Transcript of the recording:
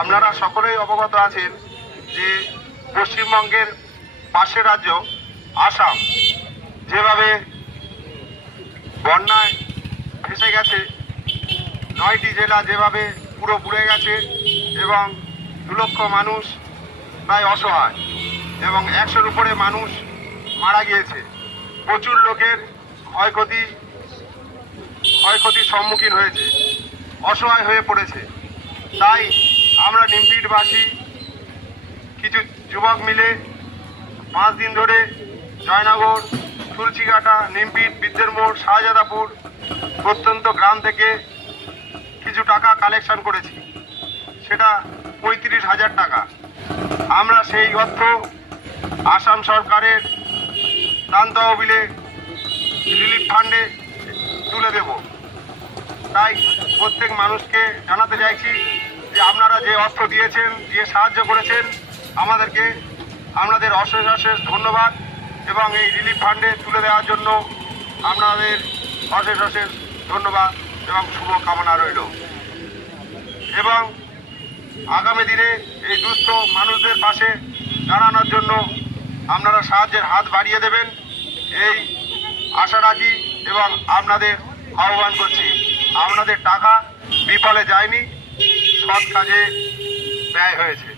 আপনারা সকলেই অবগত আছেন যে পশ্চিমবঙ্গের পাশের রাজ্য আসাম যেভাবে বন্যায় ভেসে গেছে, 9টি জেলা যেভাবে পুরো বুড়ে গেছে এবং 2 লক্ষ মানুষ প্রায় অসহায় এবং 100-র উপরে মানুষ মারা গিয়েছে। প্রচুর লোকের ক্ষয়ক্ষতির সম্মুখীন হয়েছে, অসহায় হয়ে পড়েছে। তাই আমরা নিমপিটবাসী কিছু যুবক মিলে 5 দিন ধরে জয়নগর, তুলসীঘাটা, নিমপিট, বিদ্যের মোড়, শাহজাদাপুর প্রত্যন্ত গ্রাম থেকে কিছু টাকা কালেকশন করেছি, সেটা 35,000 টাকা। আমরা সেই অর্থ আসাম সরকারের ত্রাণ তহবিলে রিলিফ ফান্ডে তুলে দেব। তাই প্রত্যেক মানুষকে জানাতে চাইছি যে আপনারা যে অর্থ দিয়েছেন, দিয়ে সাহায্য করেছেন আমাদেরকে, আপনাদের অশেষ অশেষ ধন্যবাদ এবং এই রিলিফ ফান্ডে তুলে দেওয়ার জন্য আপনাদের অশেষ অশেষ ধন্যবাদ এবং শুভকামনা রইল। এবং আগামী দিনে এই দুস্থ মানুষদের পাশে দাঁড়ানোর জন্য আপনারা সাহায্যের হাত বাড়িয়ে দেবেন এই আশা রাখি এবং আপনাদের আহ্বান করছি। আপনাদের টাকা বিফলে যায়নি, সৎ কাজে ব্যয় হয়েছে।